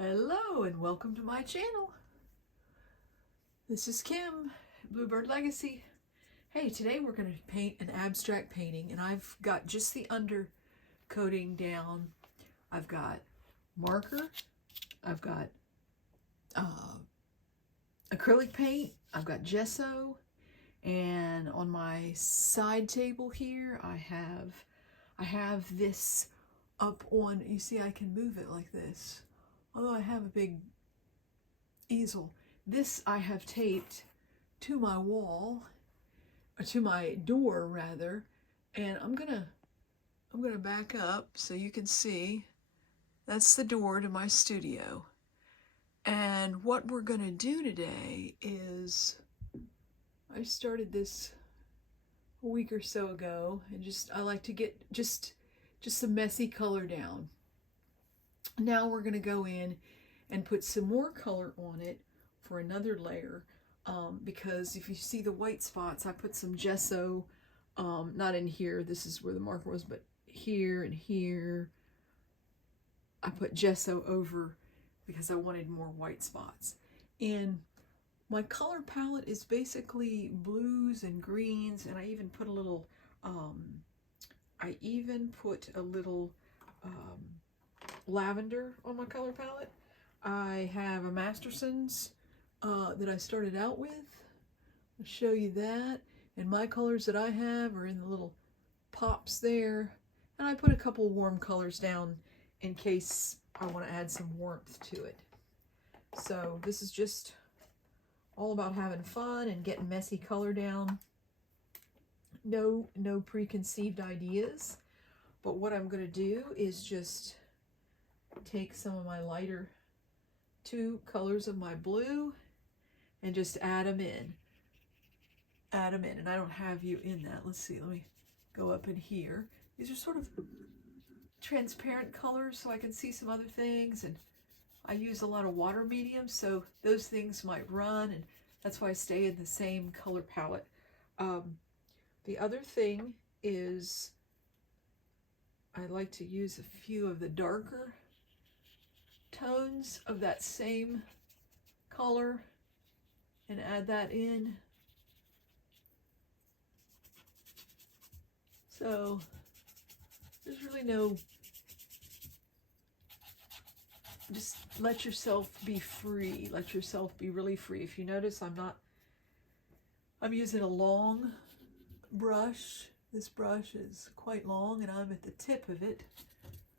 Hello and welcome to my channel. This is Kim, Bluebird Legacy. Hey, today we're going to paint an abstract painting, and I've got just the undercoating down. I've got marker, I've got acrylic paint, I've got gesso, and on my side table here I have this up on, you see I can move it like this. Although I have a big easel, this I have taped to my wall, or to my door rather, and I'm gonna back up so you can see. That's the door to my studio. And what we're gonna do today is, I started this a week or so ago, and I like to get just the messy color down. Now we're going to go in and put some more color on it for another layer, because if you see the white spots, I put some gesso, not in here, this is where the marker was, but here and here I put gesso over because I wanted more white spots. And my color palette is basically blues and greens, and I even put a little lavender on my color palette. I have a Masterson's that I started out with. I'll show you that. And my colors that I have are in the little pops there. And I put a couple warm colors down in case I want to add some warmth to it. So this is just all about having fun and getting messy color down. No preconceived ideas. But what I'm going to do is just take some of my lighter two colors of my blue and just add them in. And I don't have you in that. Let's see, let me go up in here. These are sort of transparent colors so I can see some other things, and I use a lot of water mediums, so those things might run, and that's why I stay in the same color palette. The other thing is I like to use a few of the darker tones of that same color and add that in. So there's really just let yourself be free. Let yourself be really free. If you notice, I'm using a long brush. This brush is quite long and I'm at the tip of it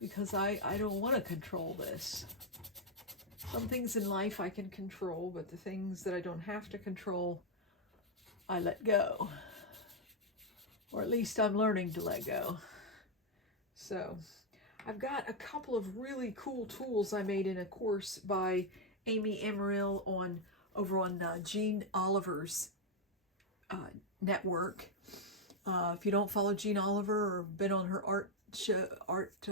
because I don't want to control this. Some things in life I can control, but the things that I don't have to control, I let go. Or at least I'm learning to let go. So I've got a couple of really cool tools I made in a course by Amy Emeril over on Jean Oliver's network. If you don't follow Jean Oliver or been on her art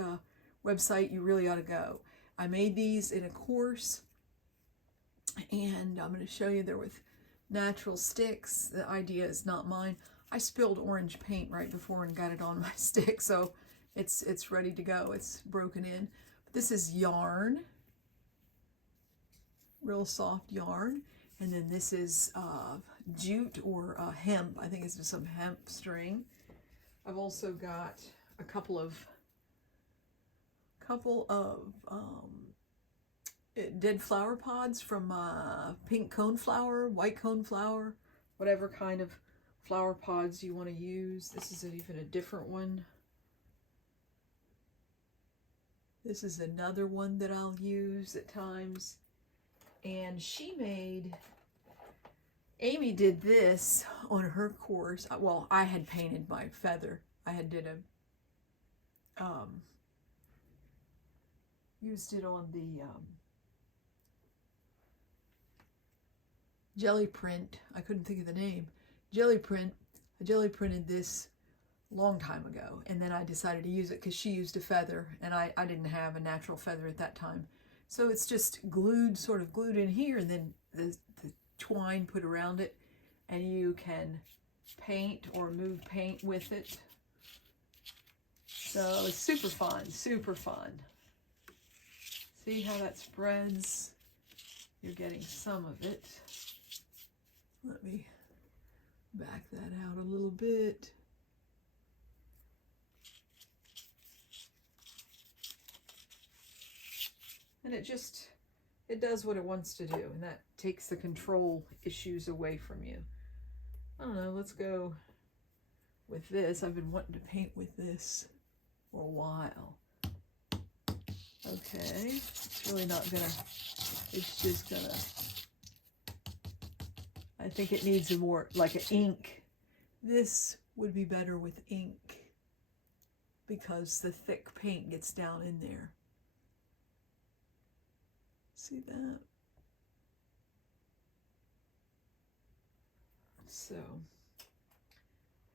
website, you really ought to go. I made these in a course, and I'm going to show you. They're with natural sticks. The idea is not mine. I spilled orange paint right before and got it on my stick, so it's ready to go. It's broken in. This is yarn, real soft yarn, and then this is jute or hemp. I think it's just some hemp string. I've also got a couple of dead flower pods from pink coneflower, white coneflower, whatever kind of flower pods you want to use. This is even a different one. This is another one that I'll use at times. And Amy did this on her course. Well, I had painted my feather. I had used it on the jelly print. I couldn't think of the name. Jelly print. I jelly printed this a long time ago, and then I decided to use it because she used a feather, and I didn't have a natural feather at that time. So it's just sort of glued in here, and then the twine put around it, and you can paint or move paint with it. So it's super fun, super fun. See how that spreads? You're getting some of it. Let me back that out a little bit. And it does what it wants to do, and that takes the control issues away from you. I don't know, let's go with this. I've been wanting to paint with this for a while. Okay, it's really not gonna, it's just gonna, I think it needs a more, like an ink. This would be better with ink because the thick paint gets down in there. See that? So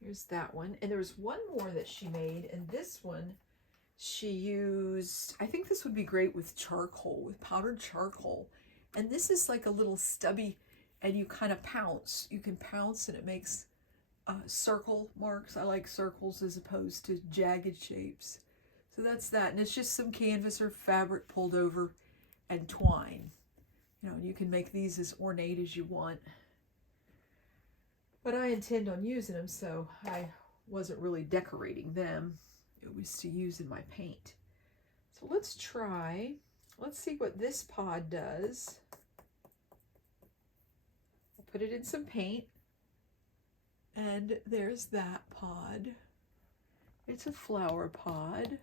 here's that one. And there's one more that she made, and this one she used, I think this would be great with charcoal, with powdered charcoal. And this is like a little stubby, and you kind of pounce. You can pounce and it makes circle marks. I like circles as opposed to jagged shapes. So that's that. And it's just some canvas or fabric pulled over and twine. You know, you can make these as ornate as you want. But I intend on using them, so I wasn't really decorating them. It was to use in my paint. So let's see what this pod does. I'll put it in some paint. And there's that pod. It's a flower pod.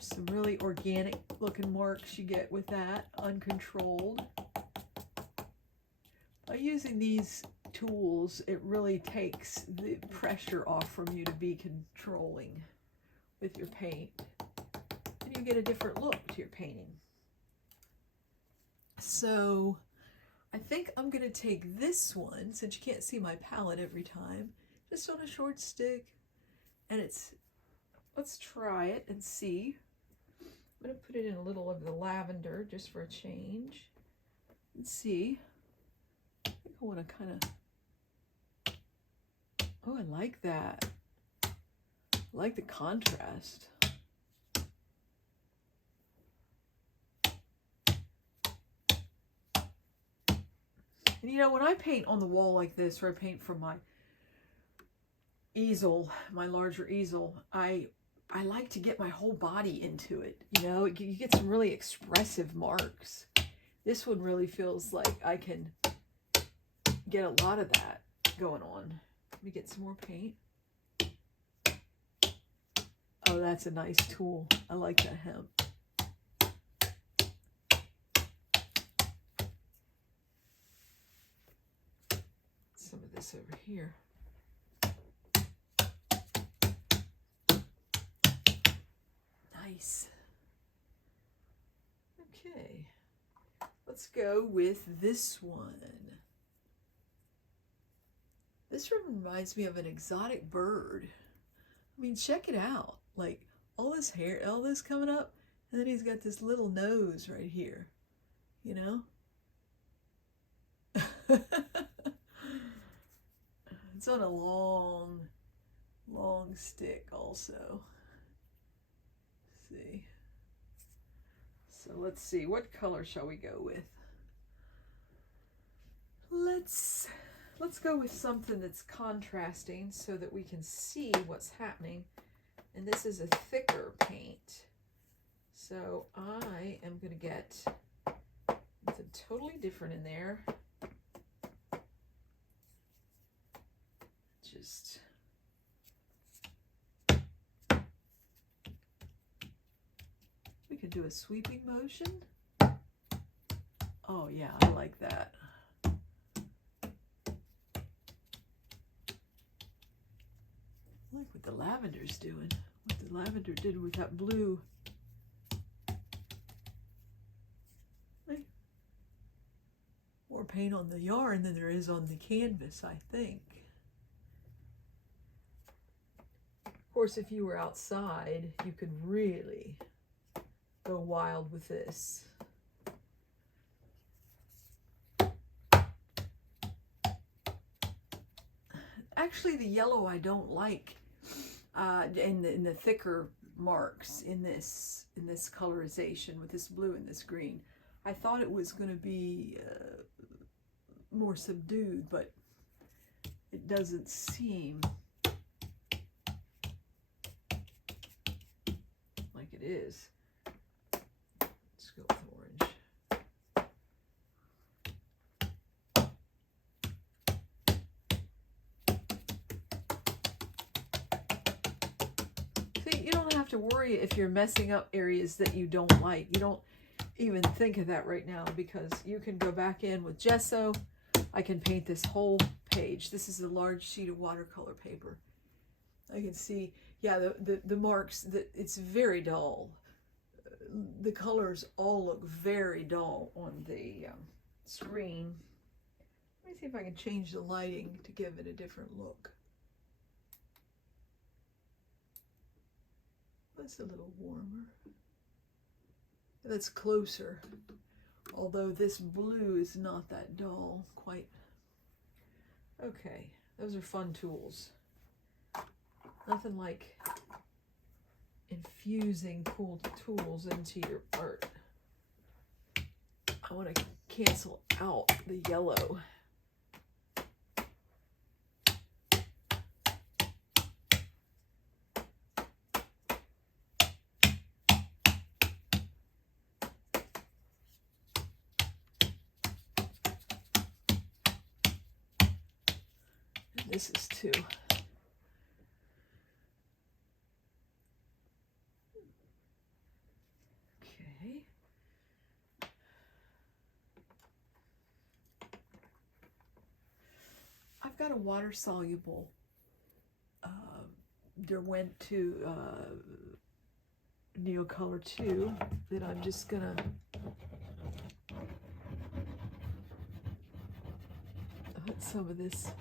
Some really organic looking marks you get with that, uncontrolled. By using these tools, it really takes the pressure off from you to be controlling with your paint. And you get a different look to your painting. So I think I'm going to take this one, since you can't see my palette every time, just on a short stick. And let's try it and see. I'm going to put it in a little of the lavender just for a change. And see. I think I want to kind of, oh, I like that. I like the contrast. And you know, when I paint on the wall like this, or I paint from my easel, my larger easel, I like to get my whole body into it. You know, you get some really expressive marks. This one really feels like I can get a lot of that going on. Let me get some more paint. Oh, that's a nice tool. I like that hemp. Some of this over here. Nice. Okay, let's go with this one. This reminds me of an exotic bird. I mean, check it out. Like all this hair, all this coming up, and then he's got this little nose right here, you know? It's on a long stick also. See. So let's see, what color shall we go with? Let's go with something that's contrasting so that we can see what's happening. And this is a thicker paint. So I am going to get something totally different in there. Just we could do a sweeping motion. Oh yeah, I like that. I like what the lavender's doing. What the lavender did with that blue. More paint on the yarn than there is on the canvas, I think. Of course, if you were outside, you could really go wild with this. Actually, the yellow I don't like in the thicker marks in this colorization with this blue and this green. I thought it was going to be more subdued, but it doesn't seem like it is. Let's go with orange. See, you don't have to worry if you're messing up areas that you don't like. You don't even think of that right now, because you can go back in with gesso. I can paint this whole page. This is a large sheet of watercolor paper. I can see, yeah, the marks, it's very dull. The colors all look very dull on the screen. Let me see if I can change the lighting to give it a different look. That's a little warmer. That's closer, although this blue is not that dull quite. Okay, those are fun tools. Nothing like infusing cool tools into your art. I want to cancel out the yellow. This is too. Okay. I've got a water soluble Derwent to Neocolor 2 that I'm just gonna put some of this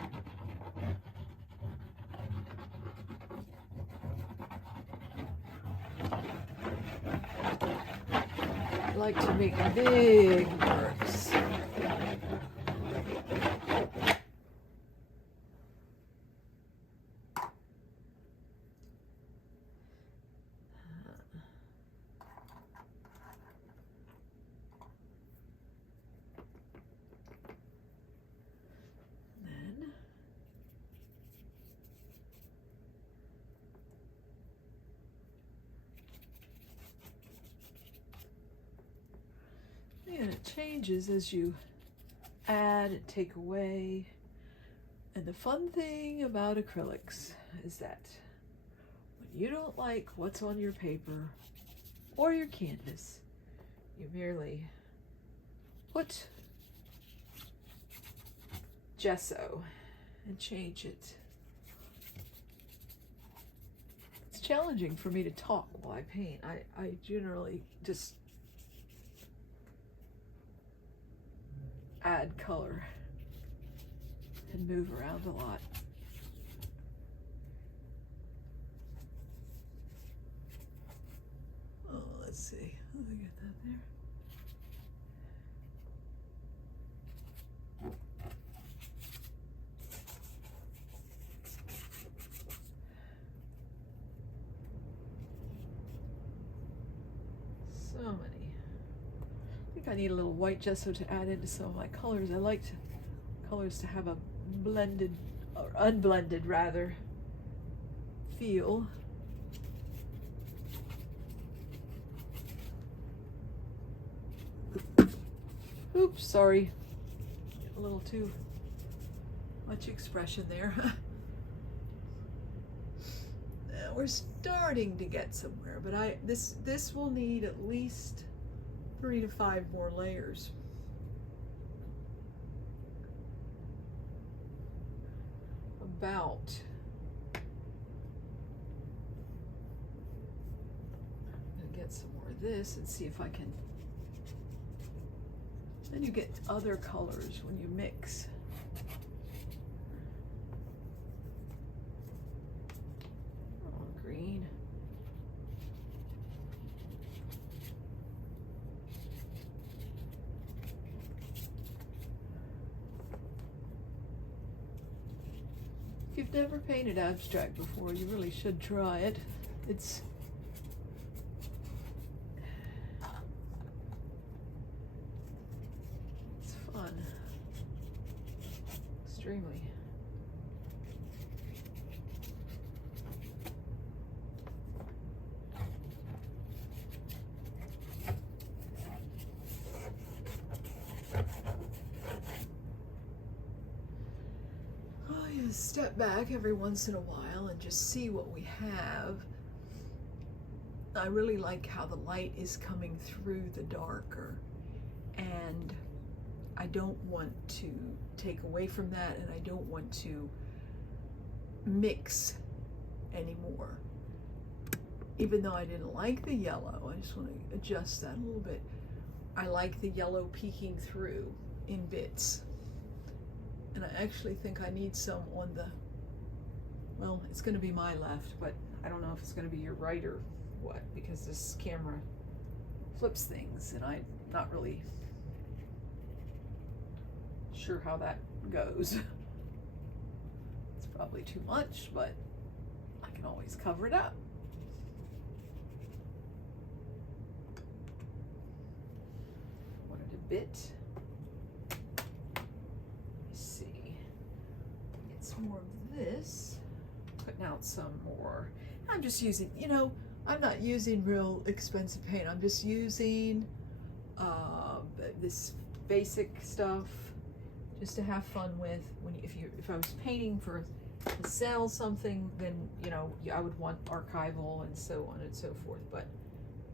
I like to make big marks. And it changes as you add and take away. And the fun thing about acrylics is that when you don't like what's on your paper or your canvas, you merely put gesso and change it. It's challenging for me to talk while I paint. I generally just add color and move around a lot. Oh, let's see. Let me get that there. So many. I think I need a little white gesso to add into some of my colors. I like colors to have a blended, or unblended rather, feel. Oops, sorry. A little too much expression there. We're starting to get somewhere, but this will need at least 3 to 5 more layers. About. I'm gonna get some more of this and see if I can. Then you get other colors when you mix. Oh, green. If you've never painted abstract before, you really should try it. It's fun. Extremely. Step back every once in a while and just see what we have. I really like how the light is coming through the darker, and I don't want to take away from that, and I don't want to mix anymore. Even though I didn't like the yellow, I just want to adjust that a little bit. I like the yellow peeking through in bits. And I actually think I need some on the, well, it's going to be my left, but I don't know if it's going to be your right or what, because this camera flips things and I'm not really sure how that goes. It's probably too much, but I can always cover it up. Wanted a bit. More of this, putting out some more. I'm just using, you know, I'm not using real expensive paint. I'm just using this basic stuff just to have fun with. If I was painting to sell something, then you know I would want archival and so on and so forth. But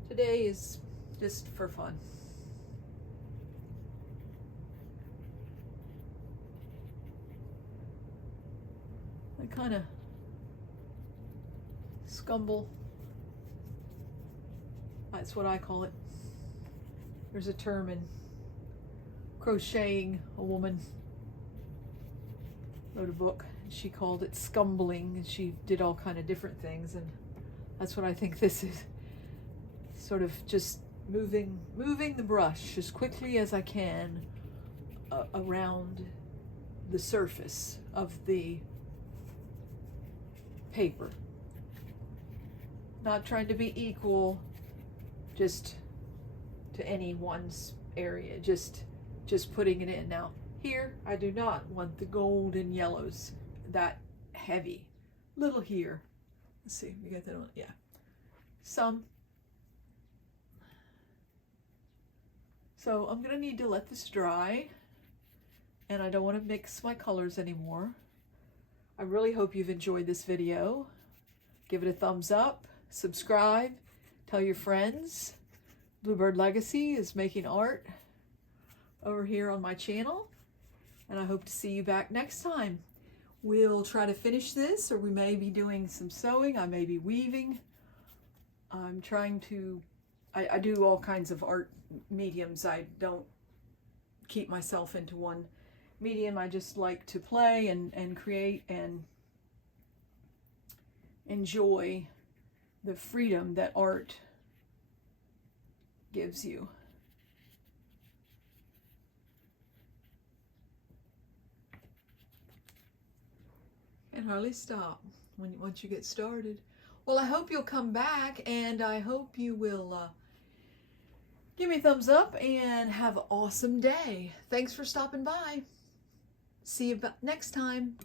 today is just for fun. I kind of scumble. That's what I call it. There's a term in crocheting. A woman wrote a book. She called it scumbling, and she did all kind of different things. And that's what I think this is. Sort of just moving the brush as quickly as I can around the surface of the paper. Not trying to be equal just to any one area, just putting it in. Now here I do not want the gold and yellows that heavy. Little here. Let's see, we got that on. Yeah, some. So I'm gonna need to let this dry, and I don't want to mix my colors anymore. I really hope you've enjoyed this video. Give it a thumbs up, subscribe, tell your friends. Bluebird Legacy is making art over here on my channel, and I hope to see you back next time. We'll try to finish this, or we may be doing some sewing. I may be weaving. I'm trying to, I do all kinds of art mediums. I don't keep myself into one medium. I just like to play and create and enjoy the freedom that art gives you. And hardly stop once you get started. Well, I hope you'll come back, and I hope you will give me a thumbs up and have an awesome day. Thanks for stopping by. See you next time.